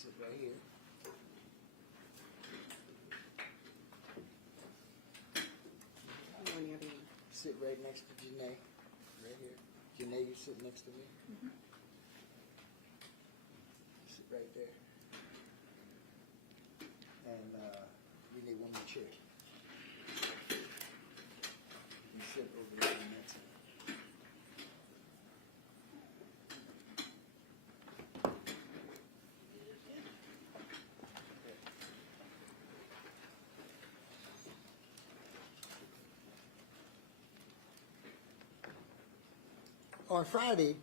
Sit right here. Sit right next to Janae. Right here. Janae, you sit next to me. Mm-hmm. Sit right there. And you need one more chair. You sit over there on that side. On Friday,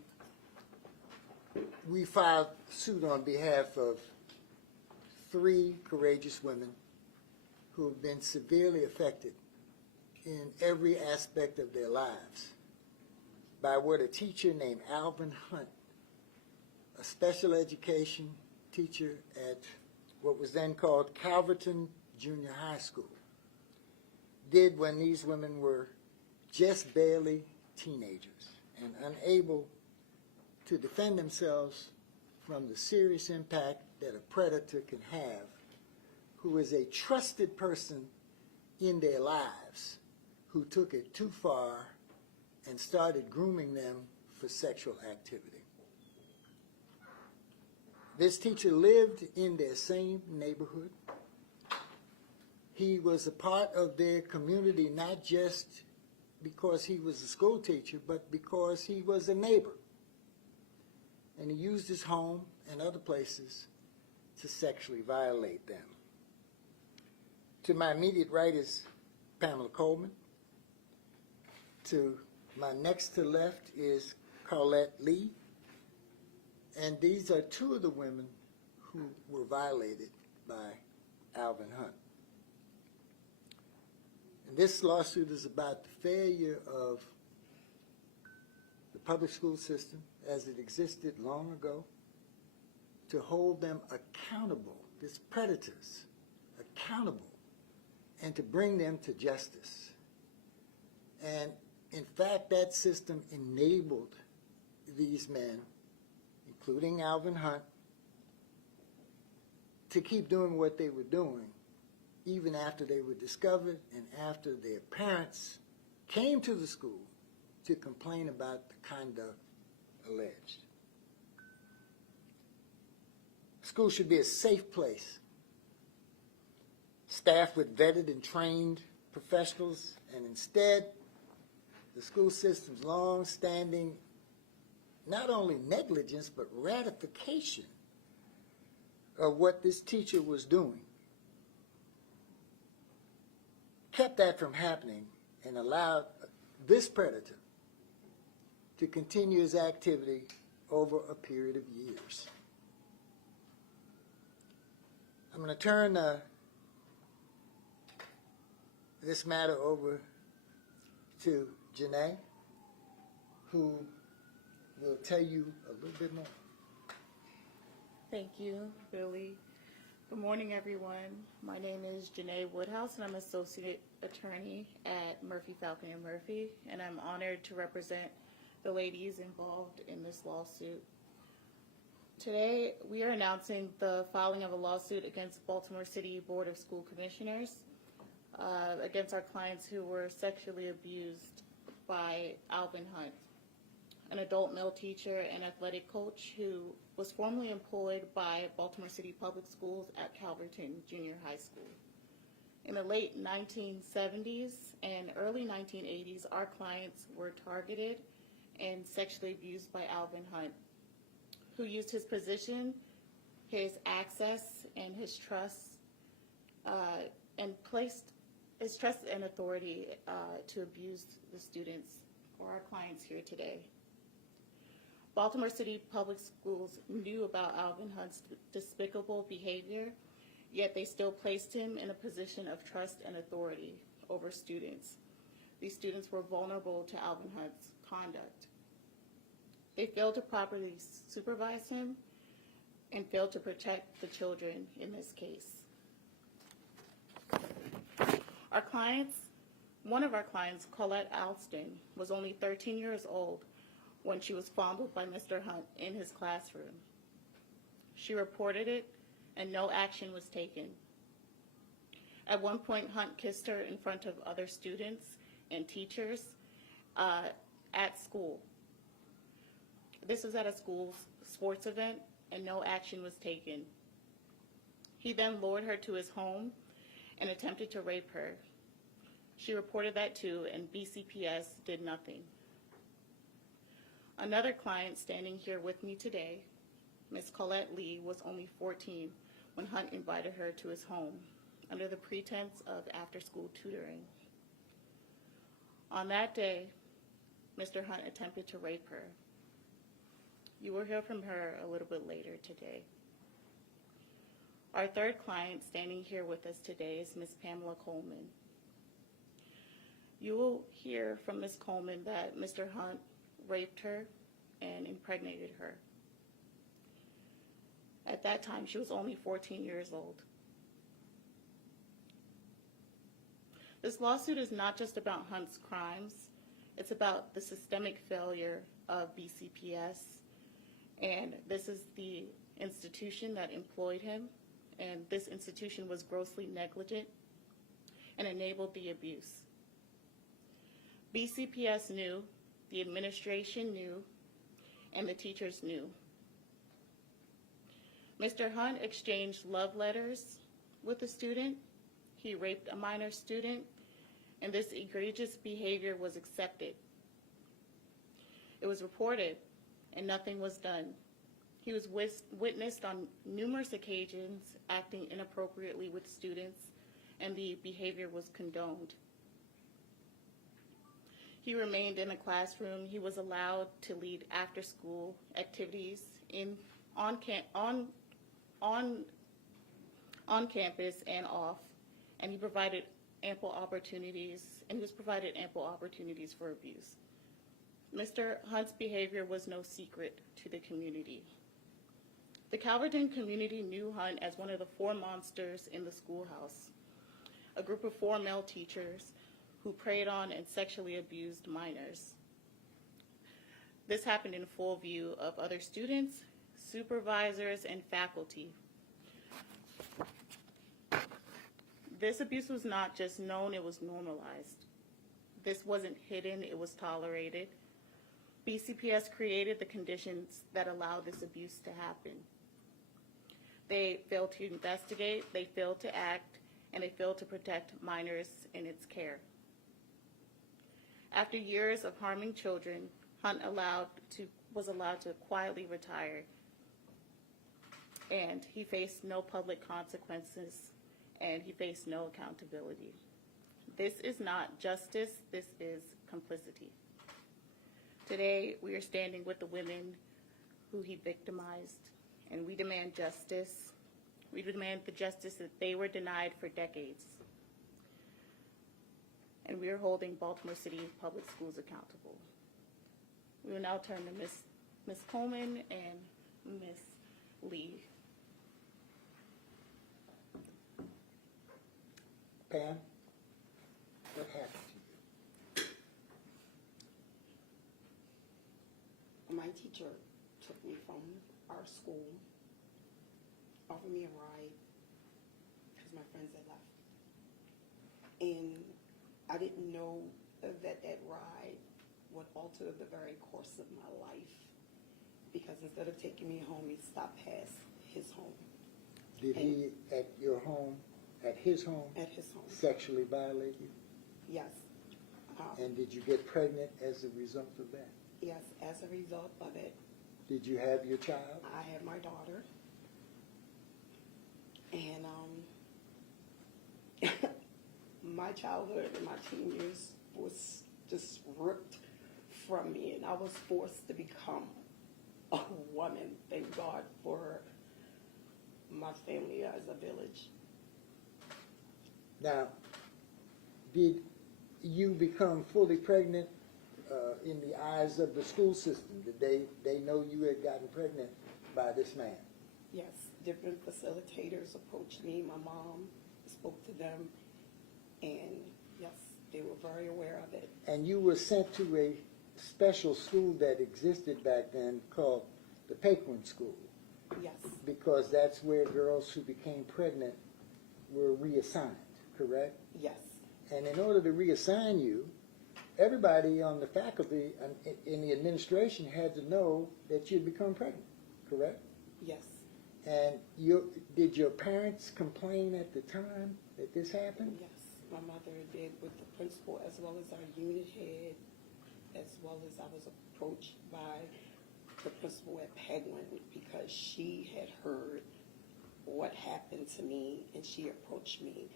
we filed suit on behalf of 3 courageous women who have been severely affected in every aspect of their lives by what a teacher named Alvin Hunt, a special education teacher at what was then called Calverton Junior High School, did when these women were just barely teenagers and unable to defend themselves from the serious impact that a predator can have, who is a trusted person in their lives, who took it too far and started grooming them for sexual activity. This teacher lived in their same neighborhood. He was a part of their community, not just because he was a school teacher, but because he was a neighbor. And he used his home and other places to sexually violate them. To my immediate right is Pamela Coleman. To my next to left is Colette Lee. And these are 2 of the women who were violated by Alvin Hunt. And this lawsuit is about the failure of the public school system as it existed long ago to hold them accountable, these predators, accountable, and to bring them to justice. And in fact, that system enabled these men, including Alvin Hunt, to keep doing what they were doing, even after they were discovered and after their parents came to the school to complain about the conduct alleged. School should be a safe place, staffed with vetted and trained professionals, and instead, the school system's long-standing, not only negligence, but ratification of what this teacher was doing kept that from happening and allowed this predator to continue his activity over a period of years. I'm going to turn this matter over to Janae, who will tell you a little bit more. Thank you, Billy. Good morning, everyone. My name is Janae Woodhouse, and I'm Associate Attorney at Murphy, Falcon & Murphy, and I'm honored to represent the ladies involved in this lawsuit. Today, we are announcing the filing of a lawsuit against Baltimore City Board of School Commissioners against our clients who were sexually abused by Alvin Hunt, an adult male teacher and athletic coach who was formerly employed by Baltimore City Public Schools at Calverton Junior High School. In the late 1970s and early 1980s, our clients were targeted and sexually abused by Alvin Hunt, who used his position, his access, and his trust, and placed his trust and authority to abuse the students or our clients here today. Baltimore City Public Schools knew about Alvin Hunt's despicable behavior, yet they still placed him in a position of trust and authority over students. These students were vulnerable to Alvin Hunt's conduct. They failed to properly supervise him and failed to protect the children in this case. One of our clients, Colette Alston, was only 13 years old when she was fondled by Mr. Hunt in his classroom. She reported it and no action was taken. At one point, Hunt kissed her in front of other students and teachers at school. This was at a school sports event, and no action was taken. He then lured her to his home and attempted to rape her. She reported that too, and BCPS did nothing. Another client standing here with me today, Ms. Colette Lee, was only 14 when Hunt invited her to his home under the pretense of after-school tutoring. On that day, Mr. Hunt attempted to rape her. You will hear from her a little bit later today. Our third client standing here with us today is Ms. Pamela Coleman. You will hear from Ms. Coleman that Mr. Hunt raped her and impregnated her. At that time, she was only 14 years old. This lawsuit is not just about Hunt's crimes, it's about the systemic failure of BCPS, and this is the institution that employed him, and this institution was grossly negligent and enabled the abuse. BCPS knew, the administration knew, and the teachers knew. Mr. Hunt exchanged love letters with a student. He raped a minor student, and this egregious behavior was accepted. It was reported, and nothing was done. He was witnessed on numerous occasions acting inappropriately with students, and the behavior was condoned. He remained in the classroom. He was allowed to lead after-school activities on campus and off, and he provided ample opportunities, and he was provided ample opportunities for abuse. Mr. Hunt's behavior was no secret to the community. The Calverton community knew Hunt as one of the four monsters in the schoolhouse, a group of 4 male teachers who preyed on and sexually abused minors. This happened in full view of other students, supervisors, and faculty. This abuse was not just known, it was normalized. This wasn't hidden, it was tolerated. BCPS created the conditions that allowed this abuse to happen. They failed to investigate, they failed to act, and they failed to protect minors in its care. After years of harming children, Hunt was allowed to quietly retire, and he faced no public consequences, and he faced no accountability. This is not justice, this is complicity. Today, we are standing with the women who he victimized, and we demand justice. We demand the justice that they were denied for decades. And we are holding Baltimore City Public Schools accountable. We will now turn to Ms. Coleman and Ms. Lee. Pam, what happened to you? My teacher took me from our school, offered me a ride, because my friends had left. And I didn't know that ride would alter the very course of my life, because instead of taking me home, he stopped past his home. Did he, at your home, at his home? At his home. Sexually violate you? Yes. And did you get pregnant as a result of that? Yes, as a result of it. Did you have your child? I had my daughter. And my childhood and my teen years was just ripped from me, and I was forced to become a woman. Thank God for my family as a village. Now, did you become fully pregnant in the eyes of the school system? Did they know you had gotten pregnant by this man? Yes, different facilitators approached me. My mom spoke to them, and yes, they were very aware of it. And you were sent to a special school that existed back then called the Paquin School. Yes, because that's where girls who became pregnant were reassigned, correct? yes, And in order to reassign you, everybody on the faculty and in the administration had to know that you'd become pregnant, correct? yes. And did your parents complain at the time that this happened? Yes, my mother did with the principal as well as our unit head, as well as I was approached by the principal at Pegwin because she had heard what happened to me and she approached me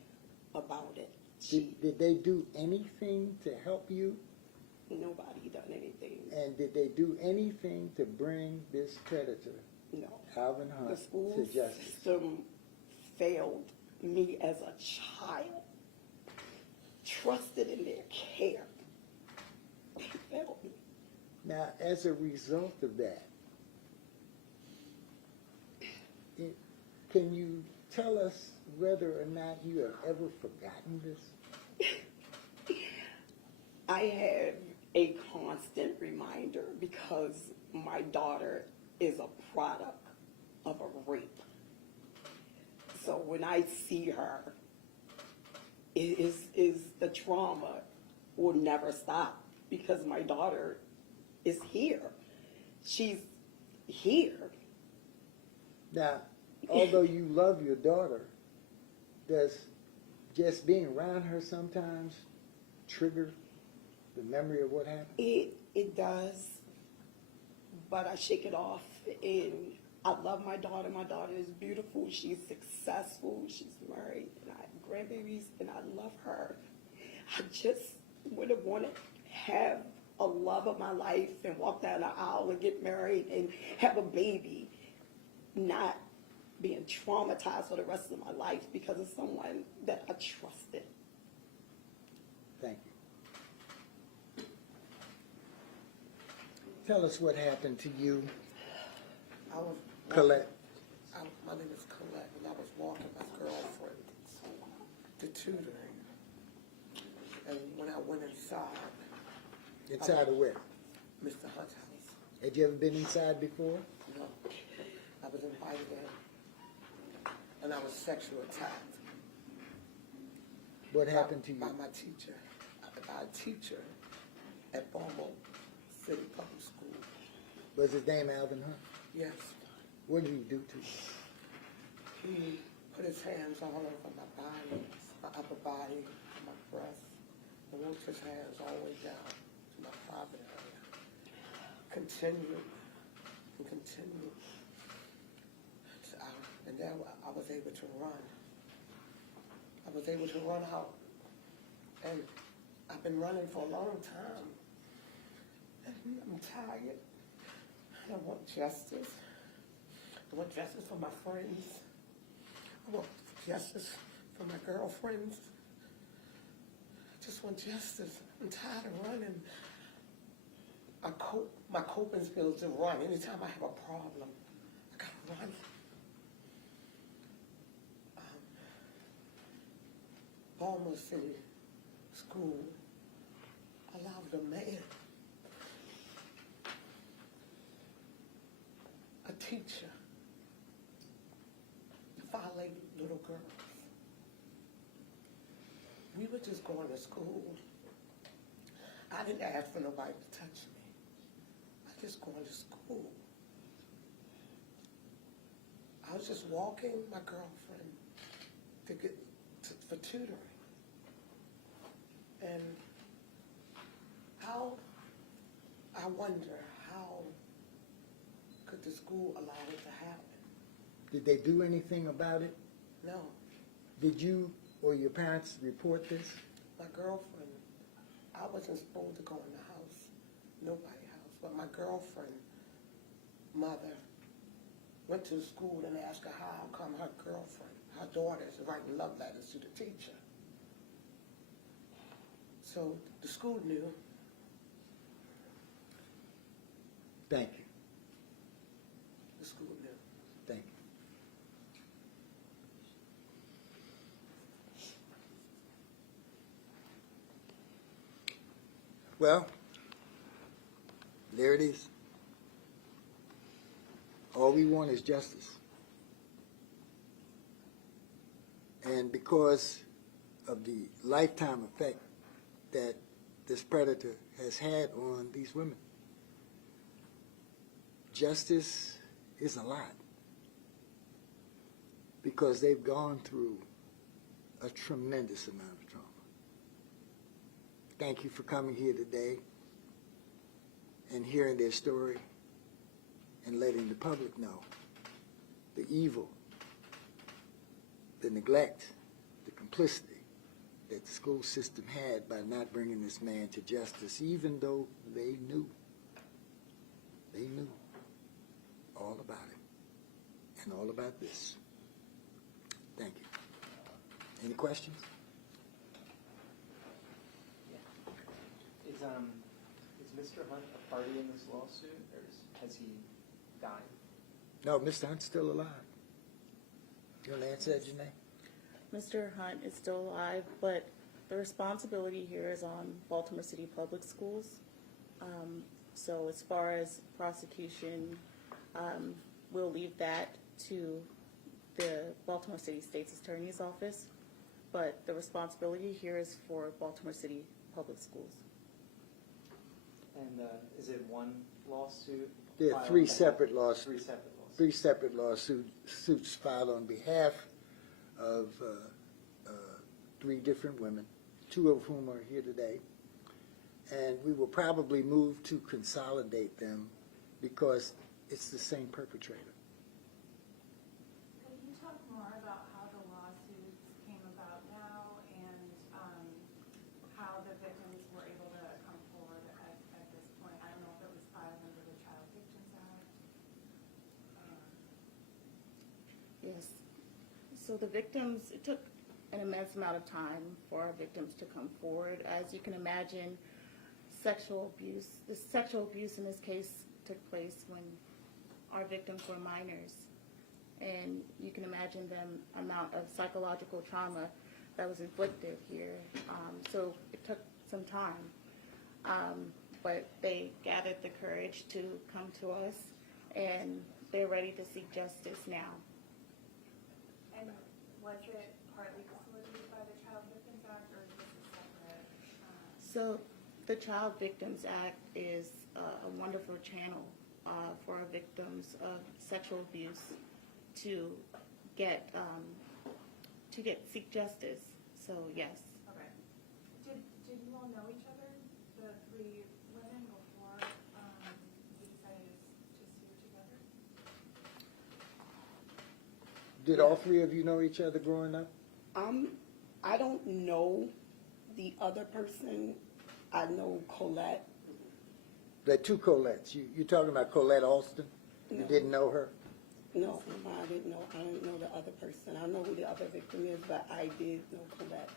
about it. Did they do anything to help you? Nobody done anything. And did they do anything to bring this predator, No. Alvin The Hunt, school to justice? system failed me as a child, trusted in their care. They failed me. Now, as a result of that, can you tell us whether or not you have ever forgotten this? I have a constant reminder because my daughter is a product of a rape. So when I see her, the trauma will never stop because my daughter is here. She's here. Now, although you love your daughter, does just being around her sometimes trigger the memory of what happened? It does, but I shake it off, and I love my daughter. My daughter is beautiful. She's successful. She's married, and I have grandbabies, and I love her. I just would have wanted to have a love of my life and walk down the aisle and get married and have a baby, not being traumatized for the rest of my life because of someone that I trusted. Thank you. Tell us what happened to you, Colette. My name is Colette, and I was walking my girlfriend to tutoring. And when I went inside, Inside of where? Mr. Hunt's house, Had you ever been inside before? you know, I was invited in, and I was sexually attacked. What happened to you? By my teacher, by a teacher at Baltimore City Public Schools. Was his name Alvin Hunt? Yes, What did he do to you? he put his hands all over my body, my upper body, my breast, and moved his hands all the way down to my private area. Continued and continued. And then I was able to run. I was able to run out. And I've been running for a long time. And I'm tired. I want justice. I want justice for my friends. I want justice for my girlfriends. I just want justice. I'm tired of running. My coping skills to run. Anytime I have a problem, I gotta run. Baltimore City School allowed a man, a teacher, to violate little girls. We were just going to school. I didn't ask for nobody to touch me. I just going to school. I was just walking my girlfriend to get for tutoring. And I wonder how could the school allow it to happen? Did they do anything about it? No. Did you or your parents report this? My girlfriend, I wasn't supposed to go in the house, nobody's house, but my girlfriend, mother, went to the school and asked her how come her girlfriend, her daughter is writing love letters to the teacher. So the school knew. Thank you. The school knew. Thank you. Well, there it is. All we want is justice. And because of the lifetime effect that this predator has had on these women, justice is a lot. Because they've gone through a tremendous amount of trauma. Thank you for coming here today and hearing their story and letting the public know the evil, the neglect, the complicity that the school system had by not bringing this man to justice, even though they knew all about it and all about this. Thank you. Any questions? Is Mr. Hunt a party in this lawsuit, or has he died? No, Mr. Hunt's still alive. You want to answer that, Janae? Mr. Hunt is still alive, but the responsibility here is on Baltimore City Public Schools. So as far as prosecution, we'll leave that to the Baltimore City State's Attorney's Office, but the responsibility here is for Baltimore City Public Schools. And is it one lawsuit? There are filed three on behalf- separate lawsuits. Three separate lawsuits. Three separate lawsuits filed on behalf of three different women, two of whom are here today. And we will probably move to consolidate them because it's the same perpetrator. Could you talk more about how the lawsuits came about now and how the victims were able to come forward at this point? I don't know if it was filed under the Child Victims Act. Yes. So the victims, it took an immense amount of time for our victims to come forward. As you can imagine, the sexual abuse in this case took place when our victims were minors. And you can imagine the amount of psychological trauma that was inflicted here. So it took some time. But they gathered the courage to come to us, and they're ready to seek justice now. And was it partly facilitated by the Child Victims Act, or is this a separate? So the Child Victims Act is a wonderful channel for our victims of sexual abuse to seek justice. So yes. Okay. Did you all know each other, the three women, before you decided to sue together? Did all three of you know each other growing up? I don't know the other person. I know Colette. There are two Colettes. You're talking about Colette Alston? You No. didn't know her? No, I didn't know the other person. I know who the other victim is, but I did know Colette.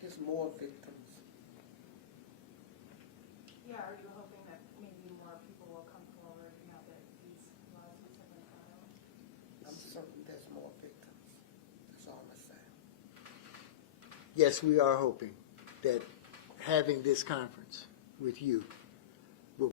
There's more victims. Yeah, are you hoping that maybe more people will come forward now that these lawsuits have been filed? I'm certain there's more victims. That's all I'm saying. Yes, we are hoping that having this conference with you